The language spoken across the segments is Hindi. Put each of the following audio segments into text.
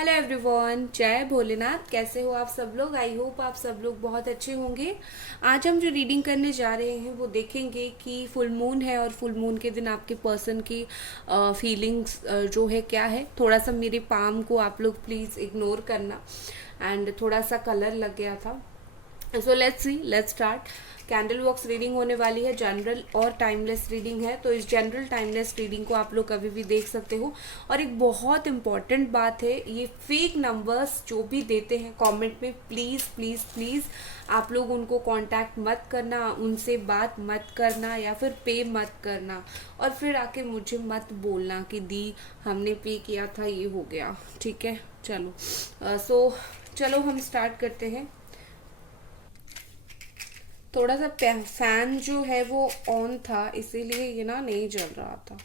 हेलो एवरीवन, जय भोलेनाथ। कैसे हो आप सब लोग? आई होप आप सब लोग बहुत अच्छे होंगे। आज हम जो रीडिंग करने जा रहे हैं वो देखेंगे कि फुल मून है और फुल मून के दिन आपके पर्सन की फीलिंग्स जो है क्या है। थोड़ा सा मेरे पाम को आप लोग प्लीज़ इग्नोर करना। एंड थोड़ा सा कलर लग गया था। So let's see, let's start. Candle box reading होने वाली है, जनरल और टाइमलेस रीडिंग है। तो इस जनरल टाइमलेस रीडिंग को आप लोग कभी भी देख सकते हो। और एक बहुत इंपॉर्टेंट बात है, ये फेक नंबर्स जो भी देते हैं कमेंट में, प्लीज़ प्लीज़ प्लीज़ आप लोग उनको कांटेक्ट मत करना, उनसे बात मत करना या फिर पे मत करना। और फिर आके मुझे मत बोलना कि दी हमने पे किया था, ये हो गया। ठीक है, चलो। चलो हम स्टार्ट करते हैं। थोड़ा सा फैन जो है वो ऑन था, इसीलिए ये ना नहीं जल रहा था।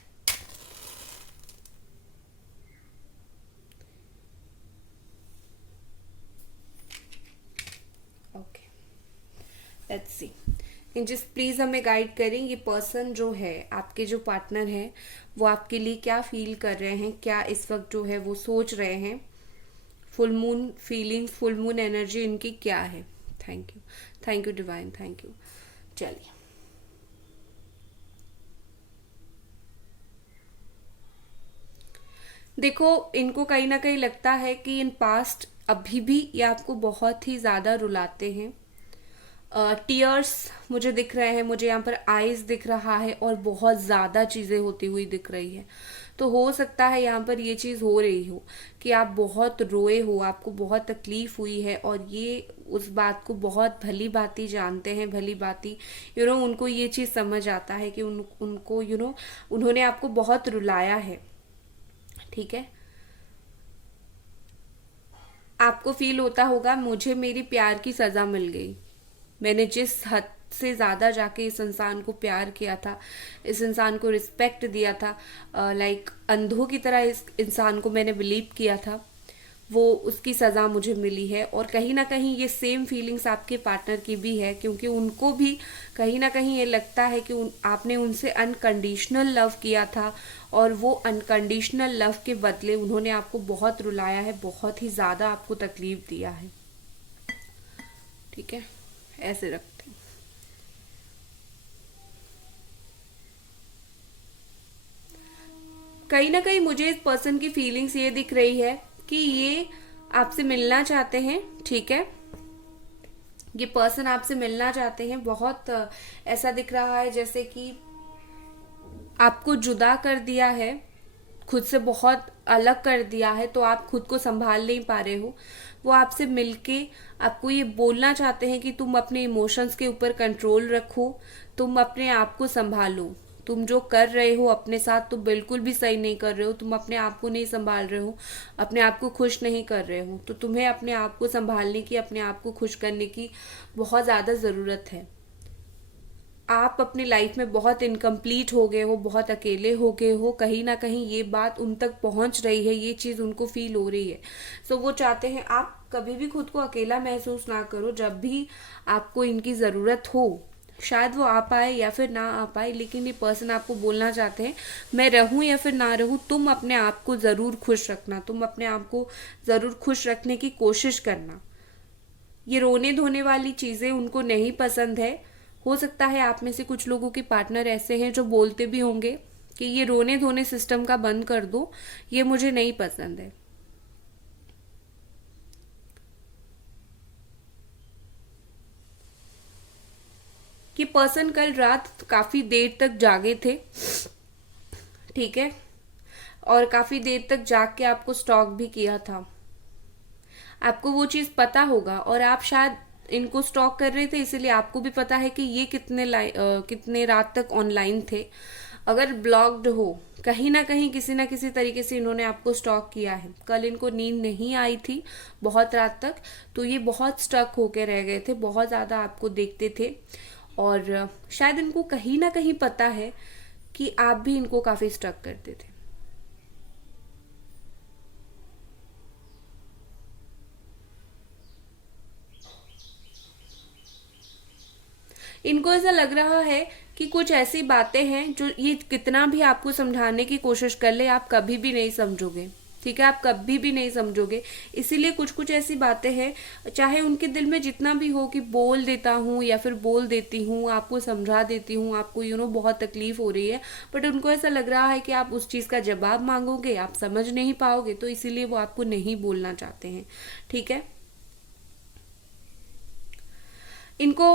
Okay, let's see. Just please हमें गाइड करें, ये पर्सन जो है, आपके जो पार्टनर है, वो आपके लिए क्या फील कर रहे हैं, क्या इस वक्त जो है वो सोच रहे हैं। Full moon feelings, full moon energy इनकी क्या है। Thank you, thank you divine, thank you. चलिए, देखो इनको कहीं ना कहीं लगता है कि इन पास्ट अभी भी ये आपको बहुत ही ज़्यादा रुलाते हैं। टीयर्स मुझे दिख रहे हैं, मुझे यहाँ पर आईज दिख रहा है और बहुत ज़्यादा चीज़ें होती हुई दिख रही है। तो हो सकता है यहाँ पर ये चीज़ हो रही हो कि आप बहुत रोए हो, आपको बहुत तकलीफ हुई है और ये उस बात को बहुत भली भांति जानते हैं, भली भांति उनको ये चीज़ समझ आता है कि उनको उन्होंने आपको बहुत रुलाया है। ठीक है, आपको फील होता होगा मुझे मेरी प्यार की सज़ा मिल गई। मैंने जिस हद से ज़्यादा जाके इस इंसान को प्यार किया था, इस इंसान को रिस्पेक्ट दिया था, लाइक अंधों की तरह इस इंसान को मैंने बिलीव किया था, वो उसकी सज़ा मुझे मिली है। और कहीं ना कहीं ये सेम फीलिंग्स आपके पार्टनर की भी है, क्योंकि उनको भी कहीं ना कहीं ये लगता है कि आपने उनसे अनकंडीशनल लव किया था और वो अनकंडीशनल लव के बदले उन्होंने आपको बहुत रुलाया है, बहुत ही ज़्यादा आपको तकलीफ दिया है। ठीक है, ऐसे रखते हैं। कहीं ना कहीं मुझे इस पर्सन की फीलिंग्स ये दिख रही है कि ये आपसे मिलना चाहते हैं। ठीक है, ये पर्सन आपसे मिलना चाहते हैं। बहुत ऐसा दिख रहा है जैसे कि आपको जुदा कर दिया है, खुद से बहुत अलग कर दिया है, तो आप खुद को संभाल नहीं पा रहे हो। वो आपसे मिलके आपको ये बोलना चाहते हैं कि तुम अपने इमोशंस के ऊपर कंट्रोल रखो, तुम अपने आप को संभालो। तुम जो कर रहे हो अपने साथ तो बिल्कुल भी सही नहीं कर रहे हो, तुम अपने आप को नहीं संभाल रहे हो, अपने आप को खुश नहीं कर रहे हो। तो तुम्हें अपने आप को संभालने की, अपने आप को खुश करने की बहुत ज़्यादा ज़रूरत है। आप अपनी लाइफ में बहुत इनकम्प्लीट हो गए हो, बहुत अकेले हो गए हो। कहीं ना कहीं ये बात उन तक पहुंच रही है, ये चीज़ उनको फील हो रही है। सो वो चाहते हैं आप कभी भी खुद को अकेला महसूस ना करो। जब भी आपको इनकी ज़रूरत हो, शायद वो आ पाए या फिर ना आ पाए, लेकिन ये पर्सन आपको बोलना चाहते हैं मैं रहूं या फिर ना रहूं, तुम अपने आप को ज़रूर खुश रखना, तुम अपने आप को ज़रूर खुश रखने की कोशिश करना। ये रोने धोने वाली चीज़ें उनको नहीं पसंद है। हो सकता है आप में से कुछ लोगों के पार्टनर ऐसे हैं जो बोलते भी होंगे कि ये रोने धोने सिस्टम का बंद कर दो, ये मुझे नहीं पसंद है। कि पर्सन कल रात काफ़ी देर तक जागे थे। ठीक है, और काफ़ी देर तक जाग के आपको स्टॉक भी किया था। आपको वो चीज़ पता होगा और आप शायद इनको स्टॉक कर रहे थे, इसीलिए आपको भी पता है कि ये कितने रात तक ऑनलाइन थे। अगर ब्लॉक्ड हो, कहीं ना किसी तरीके से इन्होंने आपको स्टॉक किया है। कल इनको नींद नहीं आई थी बहुत रात तक, तो ये बहुत स्टक होके रह गए थे, बहुत ज़्यादा आपको देखते थे। और शायद इनको कहीं ना कहीं पता है कि आप भी इनको काफ़ी स्टक करते थे। इनको ऐसा लग रहा है कि कुछ ऐसी बातें हैं जो ये कितना भी आपको समझाने की कोशिश कर ले, आप कभी भी नहीं समझोगे। ठीक है, आप कभी भी नहीं समझोगे। इसीलिए कुछ कुछ ऐसी बातें हैं, चाहे उनके दिल में जितना भी हो कि बोल देता हूँ या फिर बोल देती हूँ, आपको समझा देती हूँ, आपको बहुत तकलीफ हो रही है, बट उनको ऐसा लग रहा है कि आप उस चीज़ का जवाब मांगोगे, आप समझ नहीं पाओगे, तो इसीलिए वो आपको नहीं बोलना चाहते हैं। ठीक है, इनको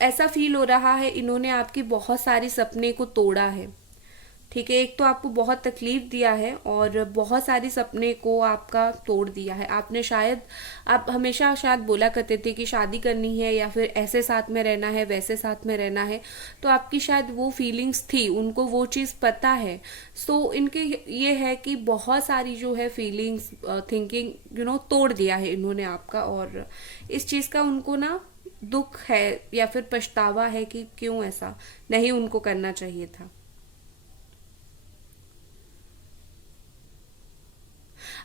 ऐसा फील हो रहा है इन्होंने आपके बहुत सारे सपने को तोड़ा है। ठीक है, एक तो आपको बहुत तकलीफ दिया है और बहुत सारे सपने को आपका तोड़ दिया है। आपने शायद, आप हमेशा शायद बोला करते थे कि शादी करनी है या फिर ऐसे साथ में रहना है, वैसे साथ में रहना है, तो आपकी शायद वो फीलिंग्स थी, उनको वो चीज़ पता है। सो इनके ये है कि बहुत सारी जो है फीलिंग्स, थिंकिंग तोड़ दिया है इन्होंने आपका, और इस चीज़ का उनको ना दुख है या फिर पछतावा है कि क्यों ऐसा नहीं उनको करना चाहिए था।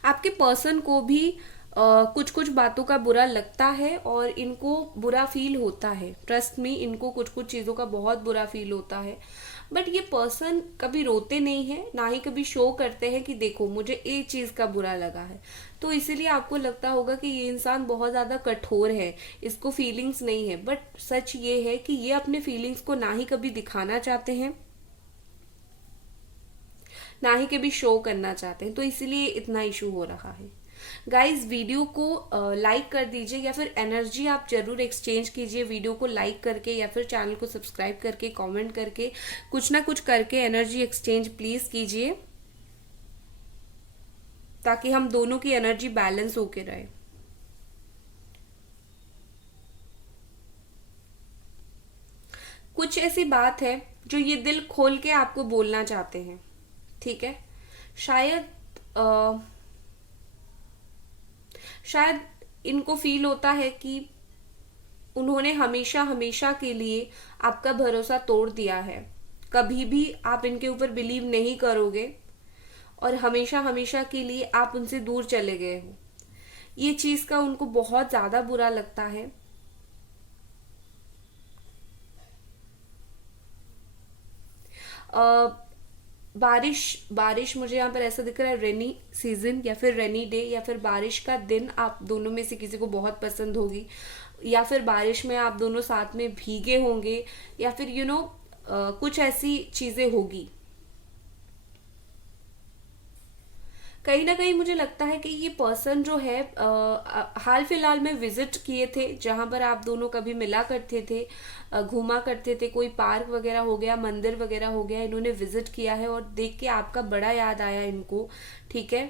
आपके पर्सन को भी कुछ कुछ बातों का बुरा लगता है और इनको बुरा फील होता है। ट्रस्ट मी, इनको कुछ कुछ चीज़ों का बहुत बुरा फील होता है, बट ये पर्सन कभी रोते नहीं है, ना ही कभी शो करते हैं कि देखो मुझे ये चीज़ का बुरा लगा है। तो इसीलिए आपको लगता होगा कि ये इंसान बहुत ज़्यादा कठोर है, इसको फीलिंग्स नहीं है, बट सच ये है कि ये अपने फीलिंग्स को ना ही कभी दिखाना चाहते हैं, ना ही कभी शो करना चाहते हैं, तो इसीलिए इतना इशू हो रहा है। गाइस, वीडियो को लाइक कर दीजिए या फिर एनर्जी आप जरूर एक्सचेंज कीजिए, वीडियो को लाइक करके या फिर चैनल को सब्सक्राइब करके, कमेंट करके, कुछ ना कुछ करके एनर्जी एक्सचेंज प्लीज कीजिए, ताकि हम दोनों की एनर्जी बैलेंस होके रहे। कुछ ऐसी बात है जो ये दिल खोल के आपको बोलना चाहते हैं। ठीक है, शायद शायद इनको फील होता है कि उन्होंने हमेशा हमेशा के लिए आपका भरोसा तोड़ दिया है, कभी भी आप इनके ऊपर बिलीव नहीं करोगे और हमेशा हमेशा के लिए आप उनसे दूर चले गए हो। ये चीज का उनको बहुत ज्यादा बुरा लगता है। बारिश बारिश मुझे यहाँ पर ऐसा दिख रहा है, रेनी सीजन या फिर रेनी डे या फिर बारिश का दिन आप दोनों में से किसी को बहुत पसंद होगी, या फिर बारिश में आप दोनों साथ में भीगे होंगे, या फिर कुछ ऐसी चीजें होगी। कहीं ना कहीं मुझे लगता है कि ये पर्सन जो है हाल फिलहाल में विजिट किए थे, जहां पर आप दोनों कभी मिला करते थे, घूमा करते थे, कोई पार्क वगैरह हो गया, मंदिर वगैरह हो गया, इन्होंने विजिट किया है और देख के आपका बड़ा याद आया इनको। ठीक है,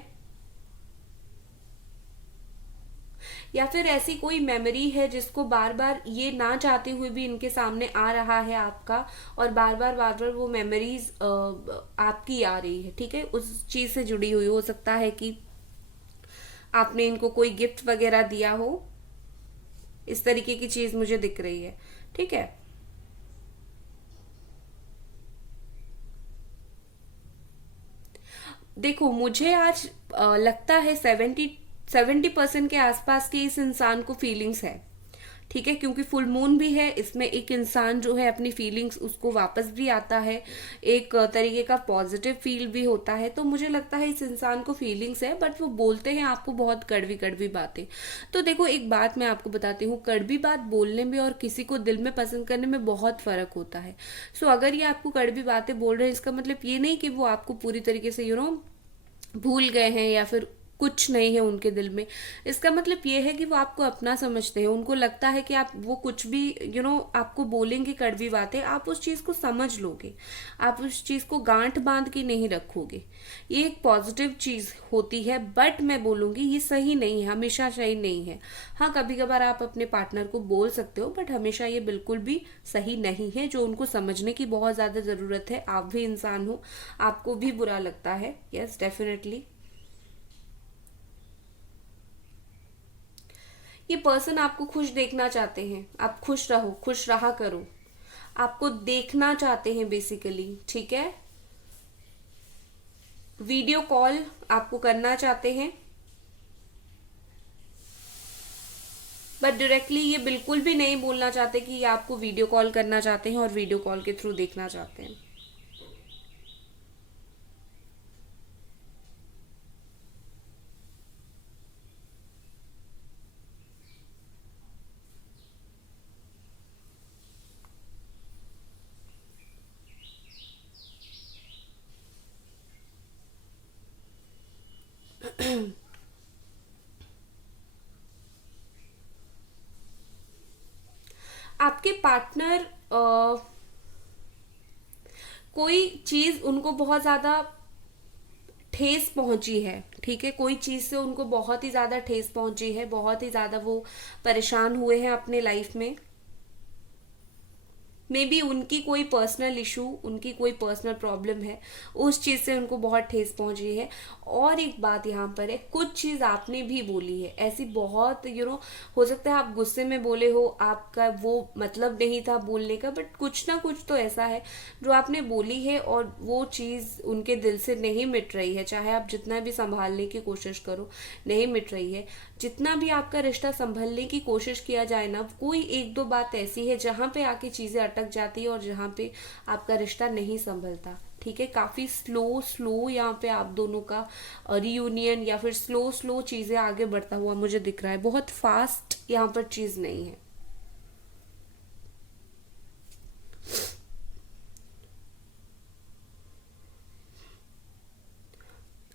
या फिर ऐसी कोई मेमोरी है जिसको बार बार ये ना चाहते हुए भी इनके सामने आ रहा है आपका, और बार बार वो मेमोरीज आपकी आ रही है। ठीक है, उस चीज से जुड़ी हुई हो सकता है कि आपने इनको कोई गिफ्ट वगैरह दिया हो, इस तरीके की चीज मुझे दिख रही है। ठीक है, देखो मुझे आज लगता है 70% के आसपास के इस इंसान को फीलिंग्स है। ठीक है, क्योंकि फुल मून भी है इसमें, एक इंसान जो है अपनी फीलिंग्स उसको वापस भी आता है, एक तरीके का पॉजिटिव फील भी होता है। तो मुझे लगता है इस इंसान को फीलिंग्स है, बट वो बोलते हैं आपको बहुत कड़वी कड़वी बातें। तो देखो एक बात मैं आपको बताती हूँ, कड़वी बात बोलने में और किसी को दिल में पसंद करने में बहुत फर्क होता है। सो अगर ये आपको कड़वी बातें बोल रहे हैं, इसका मतलब ये नहीं कि वो आपको पूरी तरीके से भूल गए हैं या फिर कुछ नहीं है उनके दिल में। इसका मतलब ये है कि वो आपको अपना समझते हैं, उनको लगता है कि आप वो कुछ भी आपको बोलेंगे कड़वी बातें, आप उस चीज को समझ लोगे, आप उस चीज को गांठ बांध के नहीं रखोगे। ये एक पॉजिटिव चीज होती है, बट मैं बोलूंगी ये सही नहीं है, हमेशा सही नहीं है। हाँ, कभी कभार आप अपने पार्टनर को बोल सकते हो, बट हमेशा ये बिल्कुल भी सही नहीं है। जो उनको समझने की बहुत ज्यादा जरूरत है, आप भी इंसान हो, आपको भी बुरा लगता है, यस डेफिनेटली। ये पर्सन आपको खुश देखना चाहते हैं, आप खुश रहो, खुश रहा करो, आपको देखना चाहते हैं बेसिकली। ठीक है, वीडियो कॉल आपको करना चाहते हैं, बट डायरेक्टली ये बिल्कुल भी नहीं बोलना चाहते कि ये आपको वीडियो कॉल करना चाहते हैं और वीडियो कॉल के थ्रू देखना चाहते हैं। आपके पार्टनर कोई चीज उनको बहुत ज्यादा ठेस पहुंची है, ठीक है, कोई चीज से उनको बहुत ही ज्यादा ठेस पहुंची है, बहुत ही ज्यादा वो परेशान हुए हैं अपने लाइफ में। मे बी उनकी कोई पर्सनल इशू, उनकी कोई पर्सनल प्रॉब्लम है, उस चीज से उनको बहुत ठेस पहुंची है। और एक बात यहाँ पर है, कुछ चीज आपने भी बोली है ऐसी बहुत, हो सकता है आप गुस्से में बोले हो, आपका वो मतलब नहीं था बोलने का, बट कुछ ना कुछ तो ऐसा है जो आपने बोली है और वो चीज उनके दिल से नहीं मिट रही है। चाहे आप जितना भी संभालने की कोशिश करो, नहीं मिट रही है। जितना भी आपका रिश्ता संभलने की कोशिश किया जाए ना, कोई एक दो बात ऐसी है जहां पे आके चीजें अटक जाती है और जहां पे आपका रिश्ता नहीं संभलता, ठीक है। काफी स्लो स्लो यहाँ पे आप दोनों का रियूनियन या फिर स्लो स्लो चीजें आगे बढ़ता हुआ मुझे दिख रहा है, बहुत फास्ट यहाँ पर चीज नहीं है।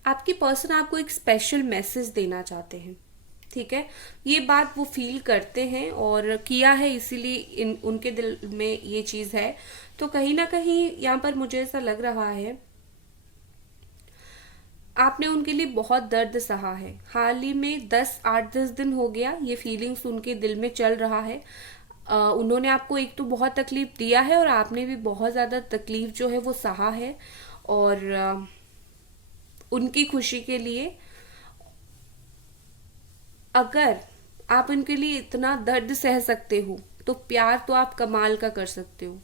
आपकी पर्सन आपको एक स्पेशल मैसेज देना चाहते हैं, ठीक है। ये बात वो फील करते हैं और किया है, इसीलिए उनके दिल में ये चीज है। तो कहीं ना कहीं यहाँ पर मुझे ऐसा लग रहा है आपने उनके लिए बहुत दर्द सहा है। हाल ही में 8-10 दिन हो गया ये फीलिंग्स उनके दिल में चल रहा है। उन्होंने आपको एक तो बहुत तकलीफ दिया है और आपने भी बहुत ज्यादा तकलीफ जो है वो सहा है। और उनकी खुशी के लिए अगर आप उनके लिए इतना दर्द सह सकते हो तो प्यार तो आप कमाल का कर सकते हो।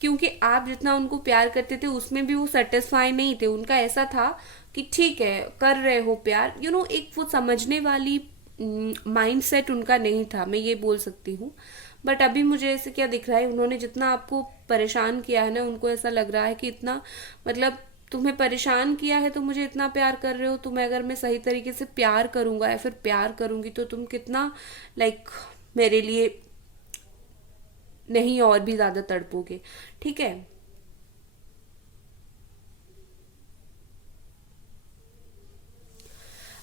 क्योंकि आप जितना उनको प्यार करते थे उसमें भी वो सेटिस्फाई नहीं थे। उनका ऐसा था कि ठीक है कर रहे हो प्यार, एक वो समझने वाली माइंडसेट उनका नहीं था, मैं ये बोल सकती हूँ। बट अभी मुझे ऐसे क्या दिख रहा है, उन्होंने जितना आपको परेशान किया है ना, उनको ऐसा लग रहा है कि इतना, मतलब तुम्हें परेशान किया है तो मुझे इतना प्यार कर रहे हो, तुम्हें अगर मैं सही तरीके से प्यार करूंगा या फिर प्यार करूंगी तो तुम कितना मेरे लिए नहीं और भी ज्यादा तड़पोगे, ठीक है।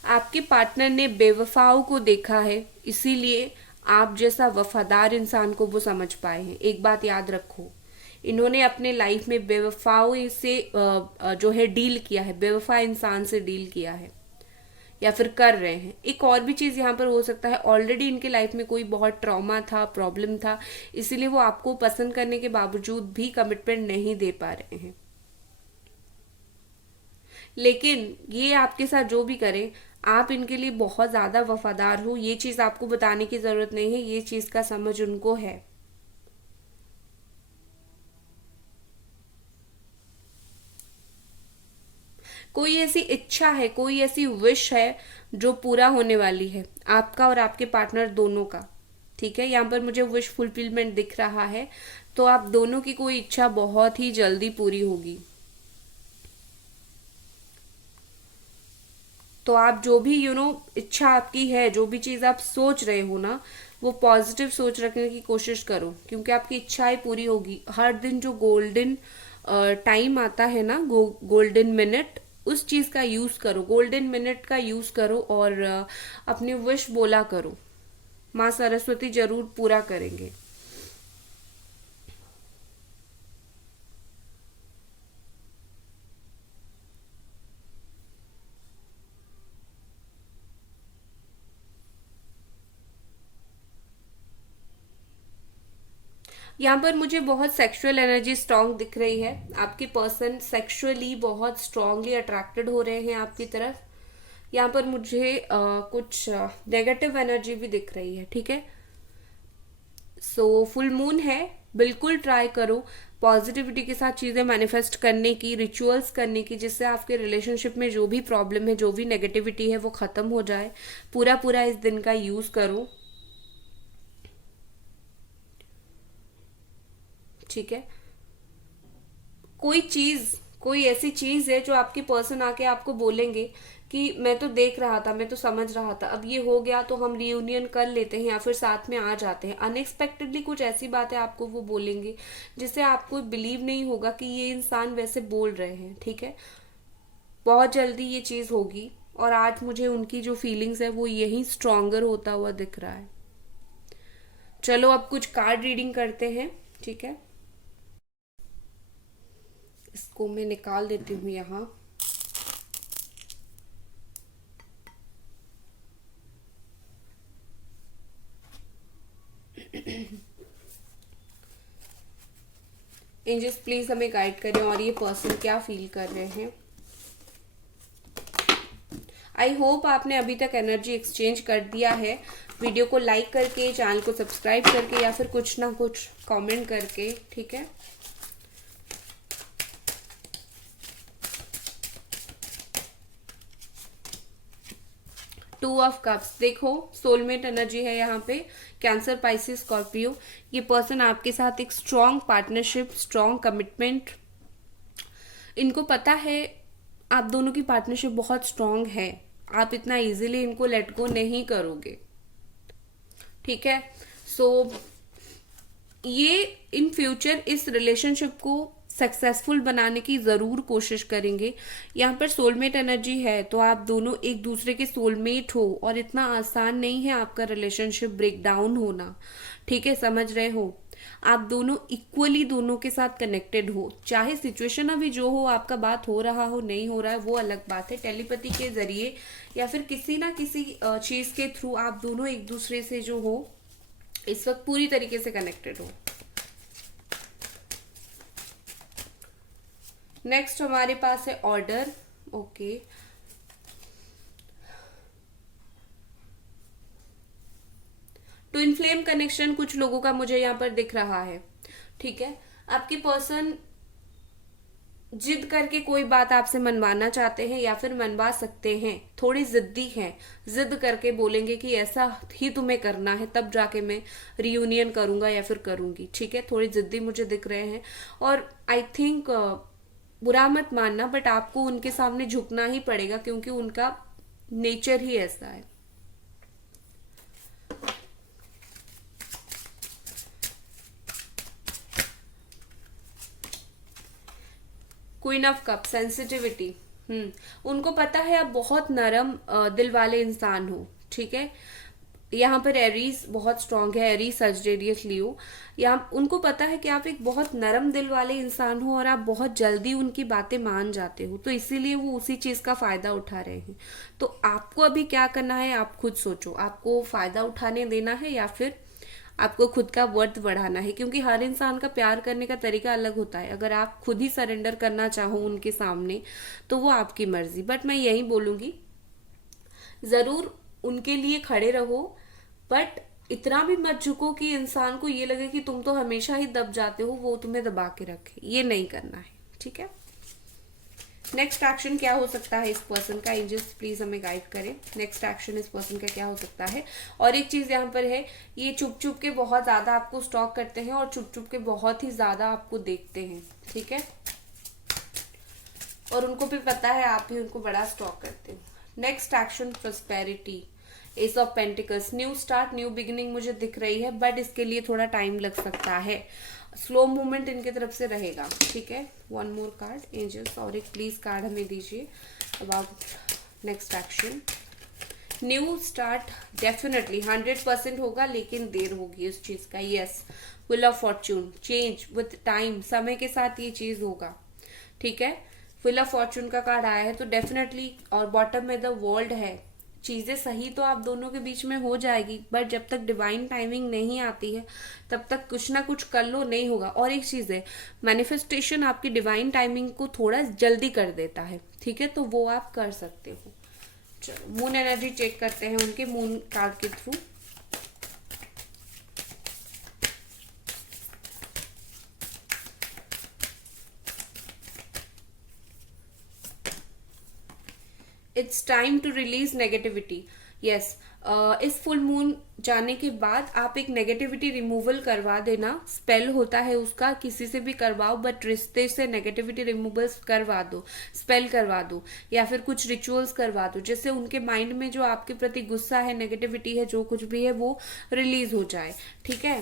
आपके पार्टनर ने बेवफाओं को देखा है, इसीलिए आप जैसा वफादार इंसान को वो समझ पाए हैं। एक बात याद रखो, इन्होंने अपने लाइफ में बेवफाओं से जो है डील किया है, बेवफा इंसान से डील किया है या फिर कर रहे हैं। एक और भी चीज यहाँ पर हो सकता है, ऑलरेडी इनके लाइफ में कोई बहुत ट्रॉमा था, प्रॉब्लम था, इसीलिए वो आपको पसंद करने के बावजूद भी कमिटमेंट नहीं दे पा रहे हैं। लेकिन ये आपके साथ जो भी करें, आप इनके लिए बहुत ज्यादा वफादार हो, ये चीज आपको बताने की जरूरत नहीं है, ये चीज का समझ उनको है। कोई ऐसी इच्छा है, कोई ऐसी विश है जो पूरा होने वाली है, आपका और आपके पार्टनर दोनों का, ठीक है। यहाँ पर मुझे विश फुलफिलमेंट दिख रहा है, तो आप दोनों की कोई इच्छा बहुत ही जल्दी पूरी होगी। तो आप जो भी इच्छा आपकी है, जो भी चीज आप सोच रहे हो ना, वो पॉजिटिव सोच रखने की कोशिश करो, क्योंकि आपकी इच्छाएं पूरी होगी। हर दिन जो गोल्डन टाइम आता है ना, गोल्डन मिनट, उस चीज का यूज करो, गोल्डन मिनट का यूज करो और अपनी विश बोला करो। माँ सरस्वती जरूर पूरा करेंगे। यहाँ पर मुझे बहुत सेक्सुअल एनर्जी स्ट्रांग दिख रही है। आपके पर्सन सेक्सुअली बहुत स्ट्रांगली अट्रैक्टेड हो रहे हैं आपकी तरफ। यहाँ पर मुझे कुछ नेगेटिव एनर्जी भी दिख रही है, ठीक है। सो फुल मून है, बिल्कुल ट्राई करो पॉजिटिविटी के साथ चीजें मैनिफेस्ट करने की, रिचुअल्स करने की, जिससे आपके रिलेशनशिप में जो भी प्रॉब्लम है, जो भी नेगेटिविटी है, वो खत्म हो जाए। पूरा पूरा इस दिन का यूज करो, ठीक है। कोई चीज, कोई ऐसी चीज है जो आपके पर्सन आके आपको बोलेंगे कि मैं तो देख रहा था, मैं तो समझ रहा था, अब ये हो गया तो हम रियूनियन कर लेते हैं या फिर साथ में आ जाते हैं। अनएक्सपेक्टेडली कुछ ऐसी बातें आपको वो बोलेंगे जिससे आपको बिलीव नहीं होगा कि ये इंसान वैसे बोल रहे हैं, ठीक है। बहुत जल्दी ये चीज होगी और आज मुझे उनकी जो फीलिंग्स है वो यही स्ट्रोंगर होता हुआ दिख रहा है। चलो अब कुछ कार्ड रीडिंग करते हैं, ठीक है। इसको मैं निकाल देती हूँ यहाँ। एंजल्स प्लीज हमें गाइड करें और ये पर्सन क्या फील कर रहे हैं। आई होप आपने अभी तक एनर्जी एक्सचेंज कर दिया है, वीडियो को लाइक करके, चैनल को सब्सक्राइब करके, या फिर कुछ ना कुछ कमेंट करके, ठीक है। टू ऑफ कप्स, देखो सोलमेट एनर्जी है यहाँ पे, कैंसर, पाइसिस, स्कॉर्पियो। ये पर्सन आपके साथ एक स्ट्रॉन्ग पार्टनरशिप, स्ट्रॉन्ग कमिटमेंट, इनको पता है आप दोनों की पार्टनरशिप बहुत स्ट्रॉन्ग है, आप इतना इजीली इनको लेट गो नहीं करोगे, ठीक है। सो ये इन फ्यूचर इस रिलेशनशिप को सक्सेसफुल बनाने की जरूर कोशिश करेंगे। यहाँ पर सोलमेट एनर्जी है, तो आप दोनों एक दूसरे के सोलमेट हो, और इतना आसान नहीं है आपका रिलेशनशिप ब्रेक डाउन होना, ठीक है, समझ रहे हो। आप दोनों इक्वली दोनों के साथ कनेक्टेड हो, चाहे सिचुएशन अभी जो हो, आपका बात हो रहा हो नहीं हो रहा है वो अलग बात है, टेलीपैथी के जरिए या फिर किसी ना किसी चीज के थ्रू आप दोनों एक दूसरे से जो हो इस वक्त पूरी तरीके से कनेक्टेड हो। नेक्स्ट हमारे पास है order, okay. To inflame connection कुछ लोगों का मुझे यहाँ पर दिख रहा है, ठीक है। आपकी पर्सन जिद करके कोई बात आपसे मनवाना चाहते हैं या फिर मनवा सकते हैं, थोड़ी जिद्दी हैं, जिद करके बोलेंगे कि ऐसा ही तुम्हें करना है तब जाके मैं रियूनियन करूंगा या फिर करूंगी, ठीक है। थोड़ी जिद्दी मुझे दिख रहे हैं, और आई थिंक बुरा मत मानना, बट आपको उनके सामने झुकना ही पड़ेगा क्योंकि उनका नेचर ही ऐसा है। क्वीन ऑफ कप, सेंसिटिविटी, उनको पता है आप बहुत नरम दिल वाले इंसान हो, ठीक है। यहाँ पर एरीज बहुत स्ट्रांग है, एरीज, सजिटेरियस, लियो। यहाँ उनको पता है कि आप एक बहुत नरम दिल वाले इंसान हो और आप बहुत जल्दी उनकी बातें मान जाते हो, तो इसीलिए वो उसी चीज का फायदा उठा रहे हैं। तो आपको अभी क्या करना है आप खुद सोचो, आपको फायदा उठाने देना है या फिर आपको खुद का वर्थ बढ़ाना है, क्योंकि हर इंसान का प्यार करने का तरीका अलग होता है। अगर आप खुद ही सरेंडर करना चाहो उनके सामने तो वो आपकी मर्जी, बट मैं यही बोलूंगी जरूर उनके लिए खड़े रहो, बट इतना भी मत झुको कि इंसान को ये लगे कि तुम तो हमेशा ही दब जाते हो, वो तुम्हें दबा के रखे, ये नहीं करना है, ठीक है। नेक्स्ट एक्शन क्या हो सकता है इस पर्सन का, एंजल्स प्लीज हमें गाइड करें। नेक्स्ट एक्शन इस पर्सन का क्या हो सकता है। और एक चीज यहाँ पर है, ये चुप चुप के बहुत ज्यादा आपको स्टॉक करते हैं और चुप चुप के बहुत ही ज्यादा आपको देखते हैं, ठीक है, और उनको भी पता है आप ही उनको बड़ा स्टॉक करते हो। Next action prosperity, S of pentacles, new start, new beginning मुझे दिख रही है, बट इसके लिए थोड़ा टाइम लग सकता है, स्लो मूवमेंट इनके तरफ से रहेगा, ठीक है। वन मोर कार्ड एंजल्स, और एक प्लीज कार्ड हमें दीजिए about next action. New start definitely 100% होगा, लेकिन देर होगी इस चीज का, yes. Wheel of Fortune, change with time, समय के साथ ये चीज होगा, ठीक है। व्हील ऑफ फॉर्च्यून का कार्ड आया है तो डेफिनेटली, और बॉटम में द वर्ल्ड है, चीजें सही तो आप दोनों के बीच में हो जाएगी, बट जब तक डिवाइन टाइमिंग नहीं आती है तब तक कुछ ना कुछ कर लो, नहीं होगा। और एक चीज है, मैनिफेस्टेशन आपकी डिवाइन टाइमिंग को थोड़ा जल्दी कर देता है, ठीक है, तो वो आप कर सकते हो। चलो मून एनर्जी चेक करते हैं उनके मून कार्ड के through. It's time to release negativity, yes. इस फुल मून जाने के बाद आप एक नेगेटिविटी रिमूवल करवा देना, स्पेल होता है उसका, किसी से भी करवाओ, बट रिश्ते से नेगेटिविटी रिमूवल करवा दो, स्पेल करवा दो, या फिर कुछ रिचुअल्स करवा दो, जिससे उनके माइंड में जो आपके प्रति गुस्सा है, नेगेटिविटी है, जो कुछ भी है वो रिलीज हो जाए, ठीक है।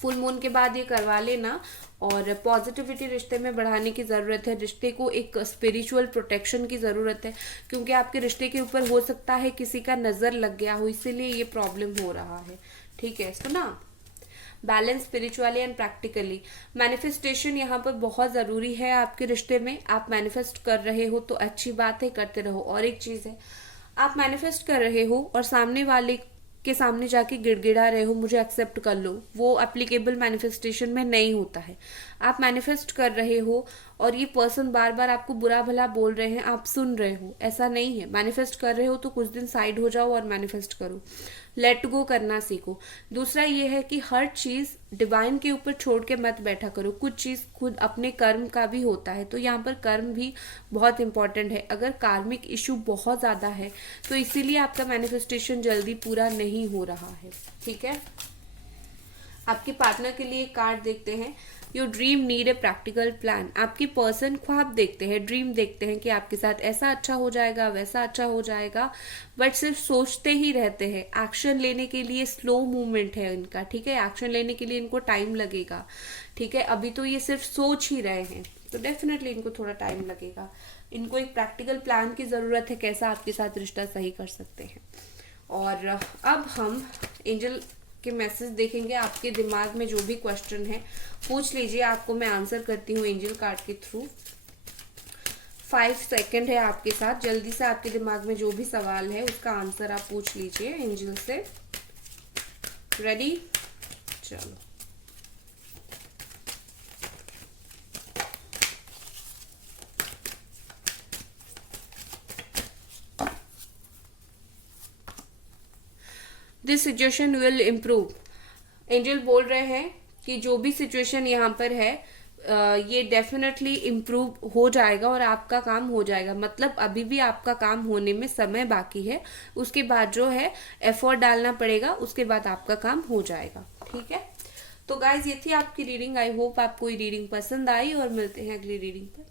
फुल मून के बाद ये करवा लेना, और पॉजिटिविटी रिश्ते में बढ़ाने की ज़रूरत है, रिश्ते को एक स्पिरिचुअल प्रोटेक्शन की ज़रूरत है, क्योंकि आपके रिश्ते के ऊपर हो सकता है किसी का नज़र लग गया हो, इसीलिए ये प्रॉब्लम हो रहा है, ठीक है। सुना, balance spiritually and practically. Manifestation यहाँ पर बहुत ज़रूरी है आपके रिश्ते में। आप मैनिफेस्ट कर रहे हो तो अच्छी बात है, करते रहो। और एक चीज़ है, आप मैनिफेस्ट कर रहे हो और सामने वाले के सामने जाके गिड़गिड़ा रहे हो मुझे एक्सेप्ट कर लो, वो एप्लीकेबल मैनिफेस्टेशन में नहीं होता है। आप मैनिफेस्ट कर रहे हो और ये पर्सन बार बार आपको बुरा भला बोल रहे हैं, आप सुन रहे हो, ऐसा नहीं है। मैनिफेस्ट कर रहे हो तो कुछ दिन साइड हो जाओ और मैनिफेस्ट करो। लेट गो करना सीखो। दूसरा ये है कि हर चीज डिवाइन के ऊपर छोड़ के मत बैठा करो। कुछ चीज खुद अपने कर्म का भी होता है, तो यहाँ पर कर्म भी बहुत इंपॉर्टेंट है। अगर कार्मिक इशू बहुत ज्यादा है तो इसीलिए आपका मैनिफेस्टेशन जल्दी पूरा नहीं हो रहा है, ठीक है। आपके पार्टनर के लिए कार्ड देखते हैं। Your dream need a practical plan. आपकी पर्सन ख्वाब देखते हैं, ड्रीम देखते हैं कि आपके साथ ऐसा अच्छा हो जाएगा, वैसा अच्छा हो जाएगा, बट सिर्फ सोचते ही रहते हैं। एक्शन लेने के लिए स्लो मूवमेंट है इनका, ठीक है। एक्शन लेने के लिए इनको टाइम लगेगा, ठीक है। अभी तो ये सिर्फ सोच ही रहे हैं, तो डेफिनेटली इनको थोड़ा टाइम लगेगा। इनको एक प्रैक्टिकल प्लान की ज़रूरत है, कैसा आपके साथ रिश्ता सही कर सकते हैं। और अब हम एंजल के मैसेज देखेंगे। आपके दिमाग में जो भी क्वेश्चन है पूछ लीजिए, आपको मैं आंसर करती हूँ एंजल कार्ड के थ्रू। 5 सेकंड है आपके साथ, जल्दी से आपके दिमाग में जो भी सवाल है उसका आंसर आप पूछ लीजिए एंजल से। रेडी? चलो। This situation will improve. Angel बोल रहे हैं कि जो भी सिचुएशन यहाँ पर है ये डेफिनेटली इम्प्रूव हो जाएगा और आपका काम हो जाएगा। मतलब अभी भी आपका काम होने में समय बाकी है, उसके बाद जो है एफर्ट डालना पड़ेगा, उसके बाद आपका काम हो जाएगा, ठीक है। तो गाइज ये थी आपकी रीडिंग। आई होप आपको ये रीडिंग पसंद आई और मिलते हैं अगली रीडिंग पर।